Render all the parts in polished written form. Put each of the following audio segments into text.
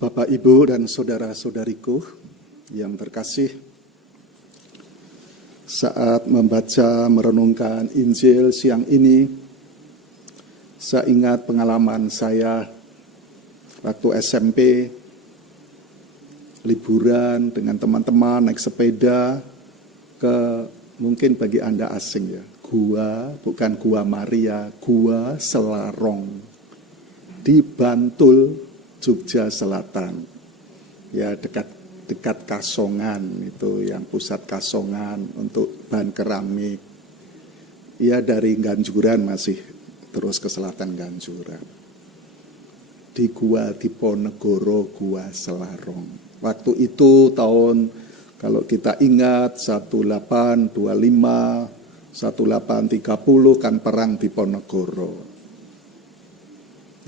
Bapak, Ibu, dan saudara-saudariku yang terkasih, saat membaca merenungkan Injil siang ini, saya ingat pengalaman saya waktu SMP, liburan dengan teman-teman naik sepeda ke, mungkin bagi Anda asing ya, gua, bukan Gua Maria, Gua Selarong di Bantul, Jogja Selatan. Ya, dekat Kasongan, itu yang pusat Kasongan untuk bahan keramik. Ya, dari Ganjuran masih terus ke selatan Ganjuran. Di Gua Diponegoro, Gua Selarong. Waktu itu tahun, kalau kita ingat, 1825, 1830 kan perang Diponegoro.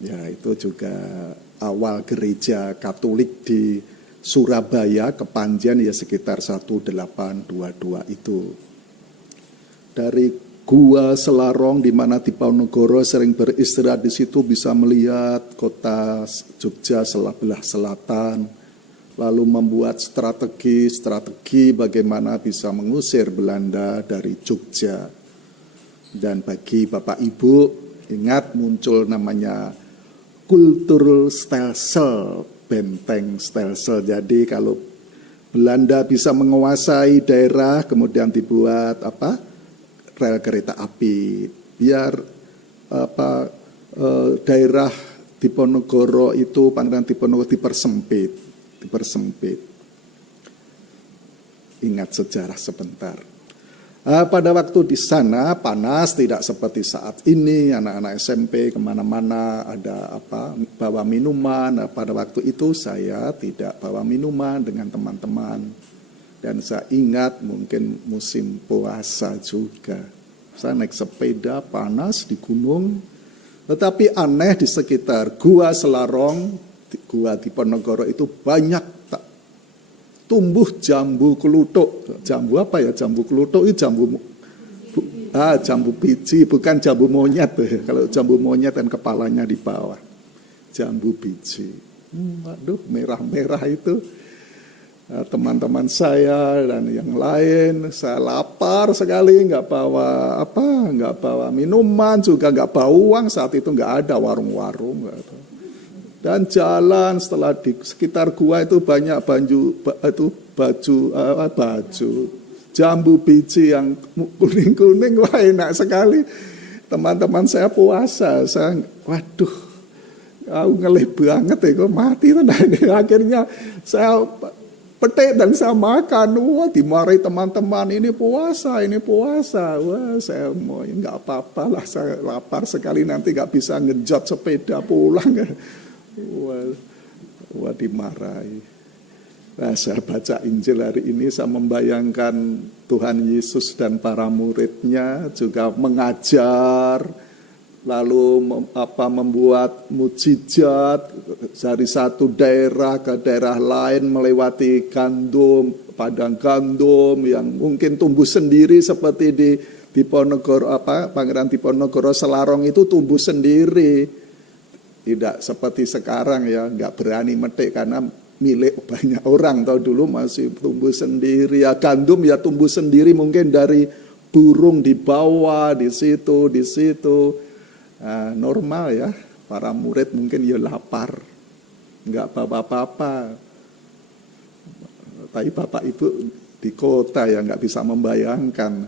Ya, itu juga awal gereja Katolik di Surabaya, Kepanjen, ya sekitar 1822 itu. Dari Gua Selarong di mana Diponegoro sering beristirahat di situ, bisa melihat kota Jogja sebelah selatan, lalu membuat strategi bagaimana bisa mengusir Belanda dari Jogja. Dan bagi Bapak Ibu, ingat muncul namanya kultur stelsel, benteng stelsel. Jadi kalau Belanda bisa menguasai daerah, kemudian dibuat rel kereta api, biar daerah Diponegoro itu, Pangrangan Diponegoro dipersempit. Ingat sejarah sebentar. Pada waktu di sana panas, tidak seperti saat ini anak-anak SMP kemana-mana ada bawa minuman. Pada waktu itu saya tidak bawa minuman dengan teman-teman, dan saya ingat mungkin musim puasa juga. Saya naik sepeda panas di gunung, tetapi aneh di sekitar Gua Selarong, Gua Diponegoro itu banyak tumbuh jambu kelutuk. Jambu apa ya? Jambu kelutuk itu jambu biji, bukan jambu monyet. Kalau jambu monyet kan kepalanya di bawah. Jambu biji. Waduh, merah-merah itu. Teman-teman saya dan yang lain, saya lapar sekali, nggak bawa minuman, juga nggak bawa uang. Saat itu nggak ada warung-warung, nggak ada. Dan jalan setelah di sekitar gua itu banyak baju jambu biji yang kuning-kuning, wah enak sekali. Teman-teman saya puasa, saya waduh, aku ngelih banget ya, kok mati. Akhirnya saya petik dan saya makan. Wah, dimarahi teman-teman, ini puasa. Wah, saya mau nggak apa-apa lah, saya lapar sekali, nanti nggak bisa ngejot sepeda pulang. Wah, dimarahi. Nah, saya baca Injil hari ini, saya membayangkan Tuhan Yesus dan para muridnya juga mengajar, lalu membuat mukjizat dari satu daerah ke daerah lain, melewati padang gandum yang mungkin tumbuh sendiri seperti di Diponegoro, Pangrangan Diponegoro Selarong itu tumbuh sendiri. Tidak seperti sekarang ya, nggak berani metik karena milik banyak orang. Tahu dulu masih tumbuh sendiri. Ya, gandum ya tumbuh sendiri mungkin dari burung di bawah, di situ. Normal ya, para murid mungkin ya lapar, nggak bawa apa-apa. Tapi Bapak Ibu di kota ya nggak bisa membayangkan.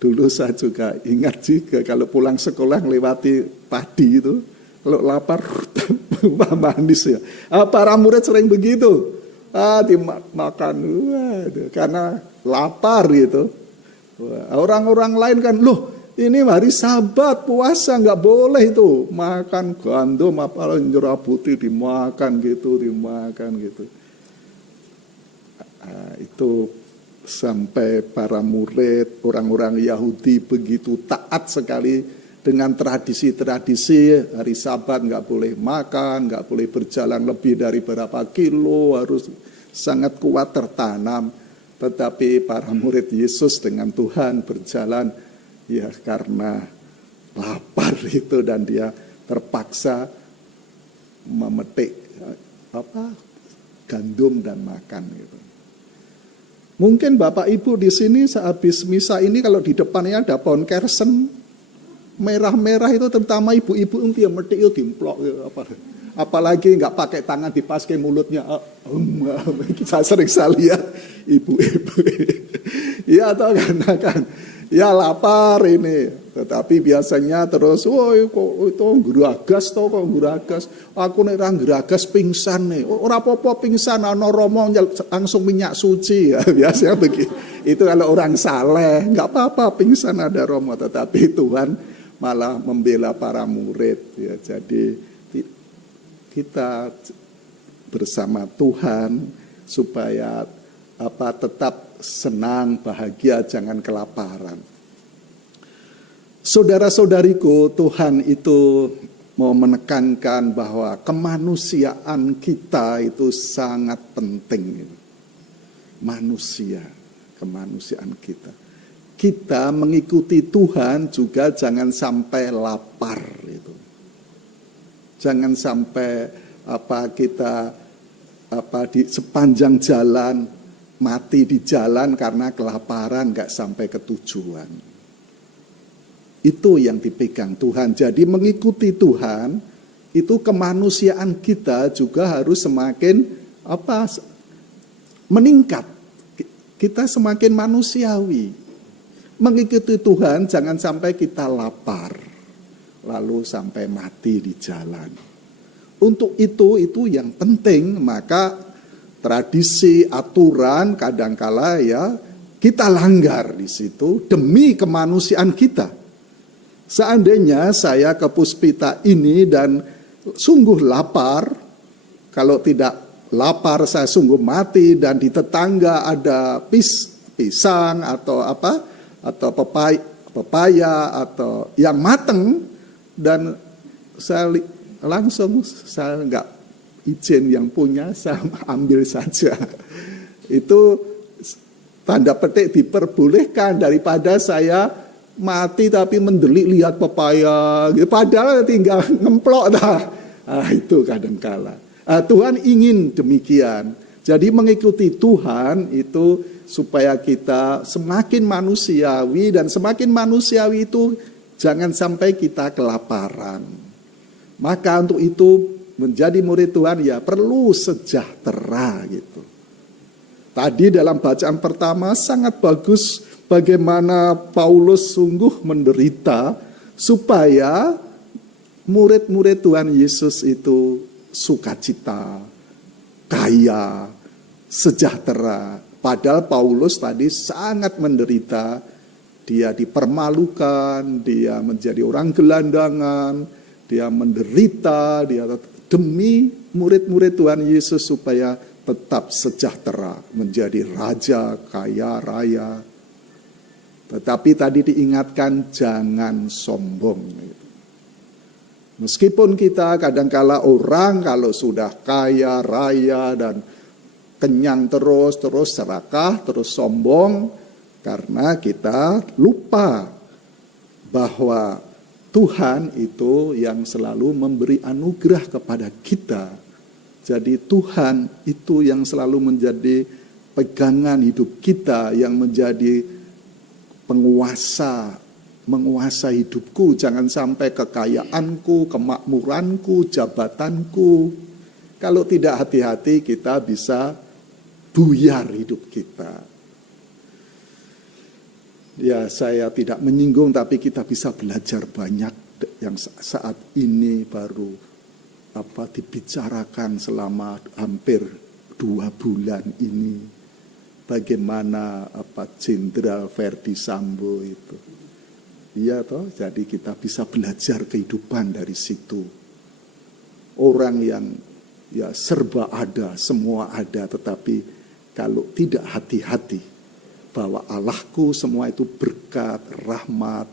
Dulu saya juga ingat juga kalau pulang sekolah melewati padi itu, kalau lapar manis ya. Para murid sering begitu. Dimakan karena lapar gitu. Orang-orang lain kan, loh ini hari Sabat puasa, nggak boleh itu makan gandum apa jerah putih dimakan gitu. Itu sampai para murid, orang-orang Yahudi begitu taat sekali dengan tradisi-tradisi. Hari Sabat nggak boleh makan, nggak boleh berjalan lebih dari berapa kilo, harus sangat kuat tertanam. Tetapi para murid Yesus dengan Tuhan berjalan ya karena lapar itu, dan dia terpaksa memetik gandum dan makan gitu. Mungkin Bapak Ibu di sini sehabis misa ini kalau di depannya ada pohon kersen merah-merah itu, terutama ibu-ibu yang metik itu dimplok gitu, apalagi nggak pakai tangan dipakai mulutnya. Kita sering lihat ibu-ibu ya atau kan ya lapar ini, tetapi biasanya terus woi kok itu geragas to, kok geragas aku nek ra geragas pingsan nih, ora apa-apa pingsan ana romo langsung minyak suci ya, biasanya begitu. Itu kalau orang saleh nggak apa-apa pingsan ada romo, tetapi Tuhan malah membela para murid ya. Jadi kita bersama Tuhan supaya tetap senang, bahagia, jangan kelaparan. Saudara-saudariku, Tuhan itu mau menekankan bahwa kemanusiaan kita itu sangat penting. Kemanusiaan kita. Kita mengikuti Tuhan juga jangan sampai lapar itu. Jangan sampai kita di sepanjang jalan mati di jalan karena kelaparan, gak sampai ke tujuan. Itu yang dipegang Tuhan. Jadi mengikuti Tuhan itu kemanusiaan kita juga harus semakin meningkat. Kita semakin manusiawi. Mengikuti Tuhan jangan sampai kita lapar lalu sampai mati di jalan. Untuk itu yang penting, maka tradisi, aturan kadangkala ya kita langgar di situ demi kemanusiaan kita. Seandainya saya ke Puspita ini dan sungguh lapar, kalau tidak lapar saya sungguh mati, dan di tetangga ada pisang atau atau pepaya atau yang mateng, dan saya nggak izin yang punya, saya ambil saja. Itu tanda petik diperbolehkan daripada saya mati tapi mendelik lihat pepaya gitu, padahal tinggal ngemplok dah. Itu kadangkala. Tuhan ingin demikian. Jadi mengikuti Tuhan itu supaya kita semakin manusiawi, dan semakin manusiawi itu jangan sampai kita kelaparan. Maka untuk itu menjadi murid Tuhan ya perlu sejahtera gitu. Tadi dalam bacaan pertama sangat bagus bagaimana Paulus sungguh menderita supaya murid-murid Tuhan Yesus itu sukacita, kaya, sejahtera. Padahal Paulus tadi sangat menderita, dia dipermalukan, dia menjadi orang gelandangan, dia menderita, dia demi murid-murid Tuhan Yesus supaya tetap sejahtera, menjadi raja, kaya raya. Tetapi tadi diingatkan jangan sombong. Meskipun kita kadangkala orang kalau sudah kaya raya dan kenyang terus serakah, terus sombong, karena kita lupa bahwa Tuhan itu yang selalu memberi anugerah kepada kita. Jadi Tuhan itu yang selalu menjadi pegangan hidup kita, yang menjadi menguasa hidupku. Jangan sampai kekayaanku, kemakmuranku, jabatanku. Kalau tidak hati-hati kita bisa buyar hidup kita. Ya, saya tidak menyinggung, tapi kita bisa belajar banyak yang saat ini baru dibicarakan selama hampir 2 bulan ini. Bagaimana Jenderal Verdi Sambo itu. Iya toh, jadi kita bisa belajar kehidupan dari situ. Orang yang ya serba ada, semua ada, tetapi kalau tidak hati-hati bahwa Allahku semua itu berkat, rahmat,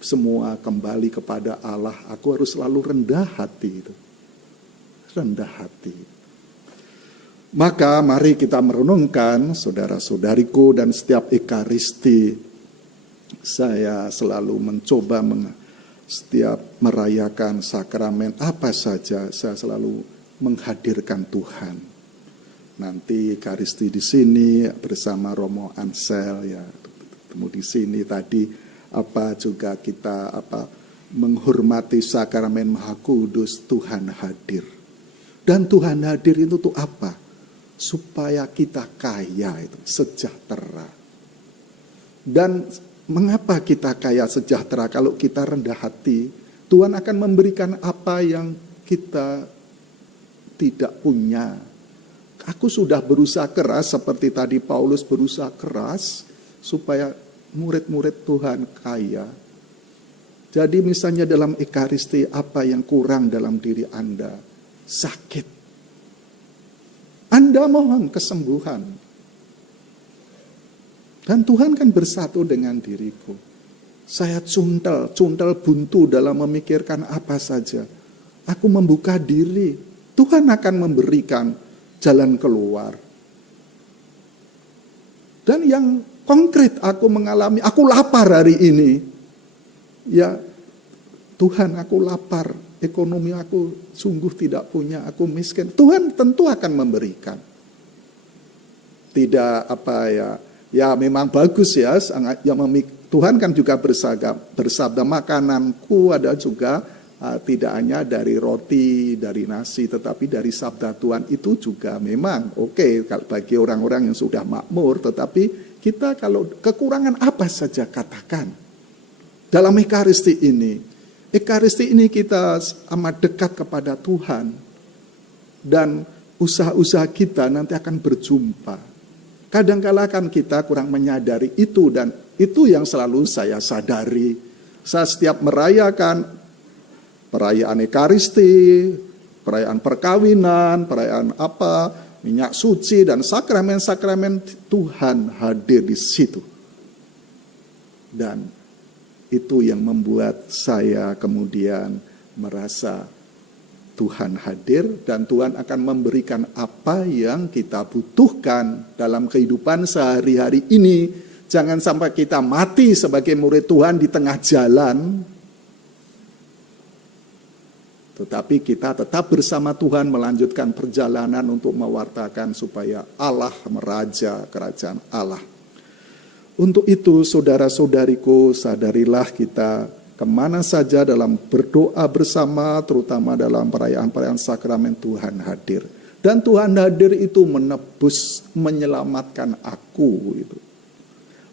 semua kembali kepada Allah. Aku harus selalu rendah hati itu. Rendah hati. Maka mari kita merenungkan, saudara-saudariku, dan setiap Ekaristi saya selalu mencoba setiap merayakan sakramen apa saja, saya selalu menghadirkan Tuhan. Nanti Ekaristi di sini bersama Romo Ansel ya, ketemu di sini tadi juga kita menghormati sakramen Maha Kudus, Tuhan hadir. Dan Tuhan hadir itu tuh apa? Supaya kita kaya itu, sejahtera. Dan mengapa kita kaya sejahtera? Kalau kita rendah hati, Tuhan akan memberikan apa yang kita tidak punya. Aku sudah berusaha keras seperti tadi Paulus berusaha keras supaya murid-murid Tuhan kaya. Jadi misalnya dalam Ekaristi apa yang kurang dalam diri Anda? Sakit. Anda mohon kesembuhan. Dan Tuhan kan bersatu dengan diriku. Saya cuntel buntu dalam memikirkan apa saja. Aku membuka diri. Tuhan akan memberikan jalan keluar. Dan yang konkret aku mengalami, aku lapar hari ini. Ya Tuhan, aku lapar, ekonomi aku sungguh tidak punya, aku miskin. Tuhan tentu akan memberikan. Tidak ya memang bagus ya, Tuhan kan juga bersabda makananku ada juga tidak hanya dari roti, dari nasi, tetapi dari sabda Tuhan itu juga memang oke bagi orang-orang yang sudah makmur, tetapi kita kalau kekurangan apa saja katakan. Dalam Ekaristi ini kita amat dekat kepada Tuhan dan usaha-usaha kita nanti akan berjumpa. Kadang-kala kan kita kurang menyadari itu dan itu yang selalu saya sadari. Saya setiap merayakan perayaan Ekaristi, perayaan perkawinan, perayaan minyak suci dan sakramen-sakramen, Tuhan hadir di situ. Dan itu yang membuat saya kemudian merasa Tuhan hadir dan Tuhan akan memberikan apa yang kita butuhkan dalam kehidupan sehari-hari ini. Jangan sampai kita mati sebagai murid Tuhan di tengah jalan. Tetapi kita tetap bersama Tuhan melanjutkan perjalanan untuk mewartakan supaya Allah meraja kerajaan Allah. Untuk itu saudara-saudariku, sadarilah kita kemana saja dalam berdoa bersama, terutama dalam perayaan-perayaan sakramen Tuhan hadir. Dan Tuhan hadir itu menebus, menyelamatkan aku.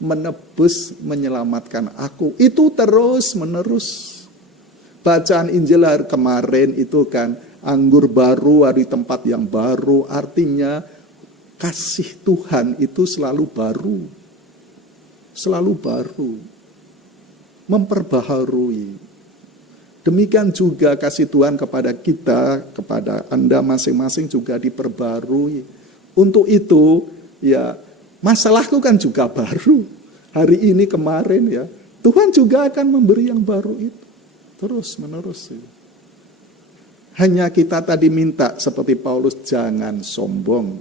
Menebus, menyelamatkan aku. Itu terus menerus. Bacaan Injil hari kemarin itu kan, anggur baru di tempat yang baru. Artinya kasih Tuhan itu selalu baru. Selalu baru, memperbaharui. Demikian juga kasih Tuhan kepada kita, kepada Anda masing-masing juga diperbarui. Untuk itu, ya masalahku kan juga baru. Hari ini kemarin ya, Tuhan juga akan memberi yang baru itu. Terus menerus. Hanya kita tadi minta seperti Paulus, jangan sombong.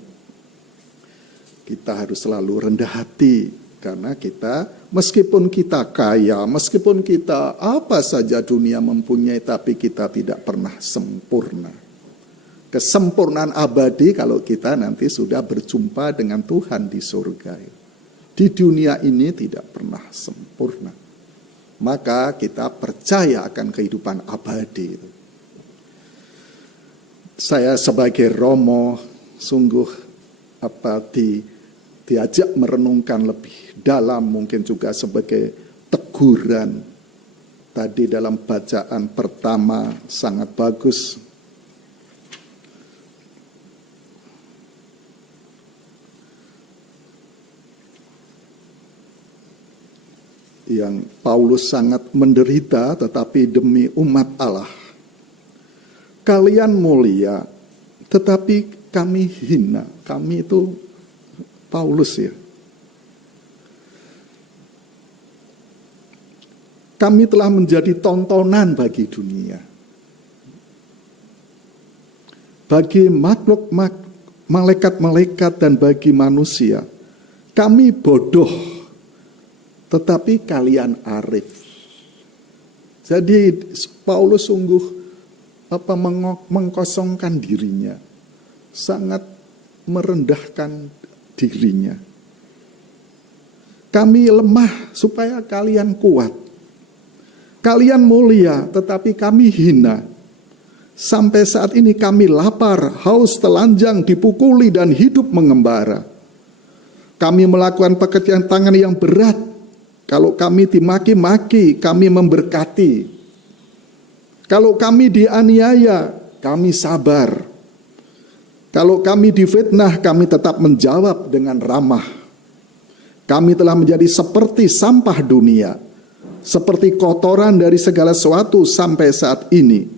Kita harus selalu rendah hati. Karena kita, meskipun kita kaya, meskipun kita apa saja dunia mempunyai, tapi kita tidak pernah sempurna. Kesempurnaan abadi kalau kita nanti sudah berjumpa dengan Tuhan di surga. Di dunia ini tidak pernah sempurna. Maka kita percaya akan kehidupan abadi. Saya sebagai Romo sungguh diajak merenungkan lebih dalam, mungkin juga sebagai teguran. Tadi dalam bacaan pertama sangat bagus. Yang Paulus sangat menderita tetapi demi umat Allah. Kalian mulia tetapi kami hina. Kami itu Paulus ya. Kami telah menjadi tontonan bagi dunia. Bagi makhluk malaikat-malaikat dan bagi manusia. Kami bodoh, tetapi kalian arif. Jadi Paulus sungguh mengkosongkan dirinya, sangat merendahkan dirinya. Kami lemah supaya kalian kuat. Kalian mulia tetapi kami hina. Sampai saat ini kami lapar, haus, telanjang, dipukuli dan hidup mengembara. Kami melakukan pekerjaan tangan yang berat. Kalau kami dimaki-maki, kami memberkati. Kalau kami dianiaya, kami sabar. Kalau kami difitnah, kami tetap menjawab dengan ramah. Kami telah menjadi seperti sampah dunia, seperti kotoran dari segala sesuatu sampai saat ini.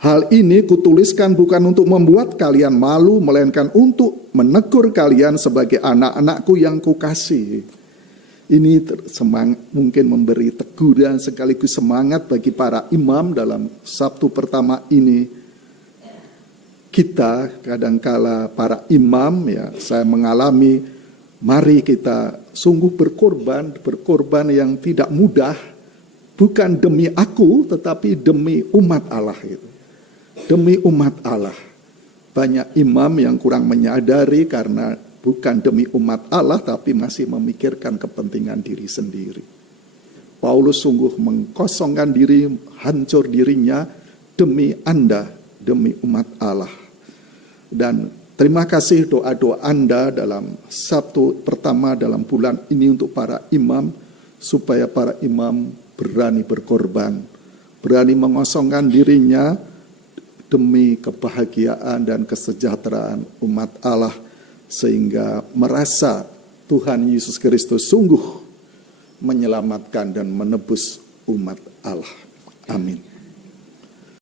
Hal ini kutuliskan bukan untuk membuat kalian malu, melainkan untuk menegur kalian sebagai anak-anakku yang kukasihi. Ini mungkin memberi teguran sekaligus semangat bagi para imam dalam Sabtu pertama ini. Kita kadangkala para imam, ya, saya mengalami, mari kita sungguh berkorban yang tidak mudah, bukan demi aku, tetapi demi umat Allah itu. Demi umat Allah. Banyak imam yang kurang menyadari karena bukan demi umat Allah, tapi masih memikirkan kepentingan diri sendiri. Paulus sungguh mengkosongkan diri, hancur dirinya demi Anda, demi umat Allah. Dan terima kasih doa-doa Anda dalam Sabtu pertama dalam bulan ini untuk para imam, supaya para imam berani berkorban, berani mengosongkan dirinya demi kebahagiaan dan kesejahteraan umat Allah, sehingga merasa Tuhan Yesus Kristus sungguh menyelamatkan dan menebus umat Allah. Amin.